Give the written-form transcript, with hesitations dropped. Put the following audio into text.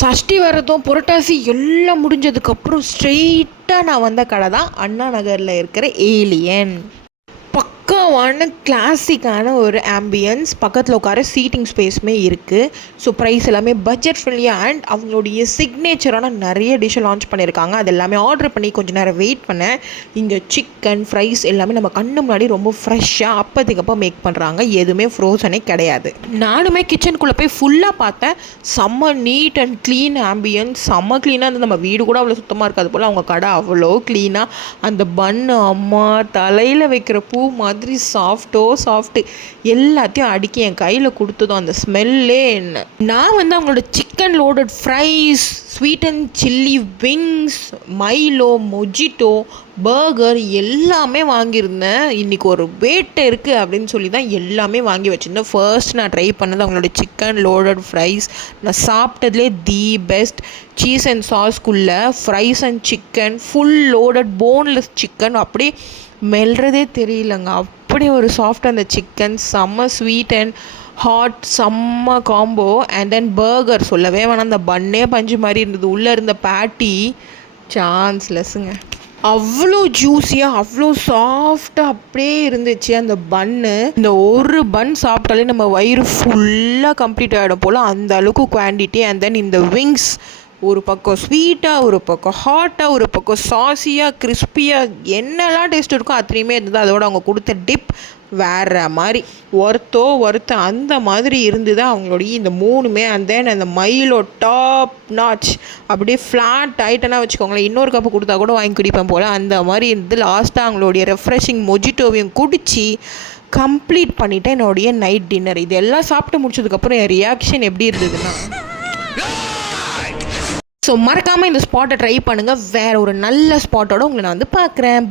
சஷ்டி விரதம் புரட்டாசி எல்லாம் முடிஞ்சதுக்கப்புறம் ஸ்ட்ரெயிட்டாக நான் வந்த கடை தான் அண்ணா நகரில் இருக்கிற ஏலியன். பக்காவான கிளாசிக்கான ஒரு ஆம்பியன்ஸ், பக்கத்தில் உட்கார சீட்டிங் ஸ்பேஸுமே இருக்குது. ஸோ ப்ரைஸ் எல்லாமே பட்ஜெட் ஃப்ரெண்ட்லியாக அண்ட் அவங்களுடைய சிக்னேச்சரான நிறைய டிஷ்ஷை லான்ச் பண்ணியிருக்காங்க. அது எல்லாமே ஆர்டர் பண்ணி கொஞ்சம் நேரம் வெயிட் பண்ணேன். இங்கே சிக்கன் ஃப்ரைஸ் எல்லாமே நம்ம கண்ணு முன்னாடி ரொம்ப ஃப்ரெஷ்ஷாக அப்போதைக்கப்போ மேக் பண்ணுறாங்க. எதுவுமே ஃப்ரோசனே கிடையாது. நானுமே கிச்சனுக்குள்ளே போய் ஃபுல்லாக பார்த்தேன். செம்ம நீட் அண்ட் க்ளீன் ஆம்பியன்ஸ், செம்ம க்ளீனாக இருந்தது. நம்ம வீடு கூட அவ்வளோ சுத்தமாக இருக்காது போல், அவங்க கடை அவ்வளோ க்ளீனாக. அந்த பன்னு அம்மா தலையில் வைக்கிற பூ மாதிரி சாஃப்ட்டு எல்லாத்தையும் அடுக்கி என் கையில் கொடுத்ததும் அந்த ஸ்மெல்லே என்ன. நான் அவங்களோட chicken loaded fries, sweet and chilli wings, Milo, mojito, burger எல்லாமே வாங்கியிருந்தேன். இன்றைக்கி ஒரு வேட்டை இருக்குது அப்படின்னு சொல்லி தான் எல்லாமே வாங்கி வச்சுருந்தேன். ஃபர்ஸ்ட் நான் ட்ரை பண்ணது அவங்களோட சிக்கன் லோடட் ஃப்ரைஸ். நான் சாப்பிட்டதுலே தி பெஸ்ட். சீஸ் அண்ட் சாஸ்க்குள்ளே fries and chicken, full loaded boneless chicken, அப்படியே மெல்றதே தெரியலங்க. அப்படி ஒரு சாஃப்ட் அந்த சிக்கன், செம்ம ஸ்வீட் அண்ட் ஹாட், செம்ம காம்போ. அண்ட் தென் பர்கர் சொல்லவே வேணாம், அந்த பன்னே பஞ்சு மாதிரி இருந்தது. உள்ளே இருந்த பேட்டி சான்ஸ்லெஸ்ஸுங்க. அவ்வளோ ஜூஸியாக அவ்வளோ சாஃப்டாக அப்படியே இருந்துச்சு அந்த பன்னு. இந்த ஒரு பன் சாப்பிட்டாலே நம்ம வயிறு ஃபுல்லாக கம்ப்ளீட் ஆகிடும் போல், அந்த அளவுக்கு குவான்டிட்டி. அண்ட் தென் இந்த விங்ஸ் ஒரு பக்கம் ஸ்வீட்டாக, ஒரு பக்கம் ஹாட்டாக, ஒரு பக்கம் சாஸியாக, கிறிஸ்பியாக, என்னெல்லாம் டேஸ்ட் இருக்கோ அத்தனையுமே இருந்தது. அதோட அவங்க கொடுத்த டிப் வேறு மாதிரி ஒர்த்த அந்த மாதிரி இருந்தது அவங்களுடைய இந்த மூணுமே. அண்ட் தென் அந்த மைலோ டாப் நாச், அப்படியே ஃப்ளாட் ஆகிட்டேன்னா வச்சுக்கோங்களேன், இன்னொரு கப்பு கொடுத்தா கூட வாங்கி குடிப்பேன் போல், அந்த மாதிரி இருந்தது. லாஸ்ட்டாக அவங்களுடைய ரெஃப்ரெஷிங் மொஜிட்டோவையும் குடித்து கம்ப்ளீட் பண்ணிவிட்டேன் என்னுடைய நைட் டின்னர். இதெல்லாம் சாப்பிட்டு முடிச்சதுக்கப்புறம் என் ரியாக்ஷன் எப்படி இருந்ததுன்னா, ஸோ மறக்காமல் இந்த ஸ்பாட்டை ட்ரை பண்ணுங்கள். வேறு ஒரு நல்ல ஸ்பாட்டோட உங்களை நான் பார்க்குறேன்.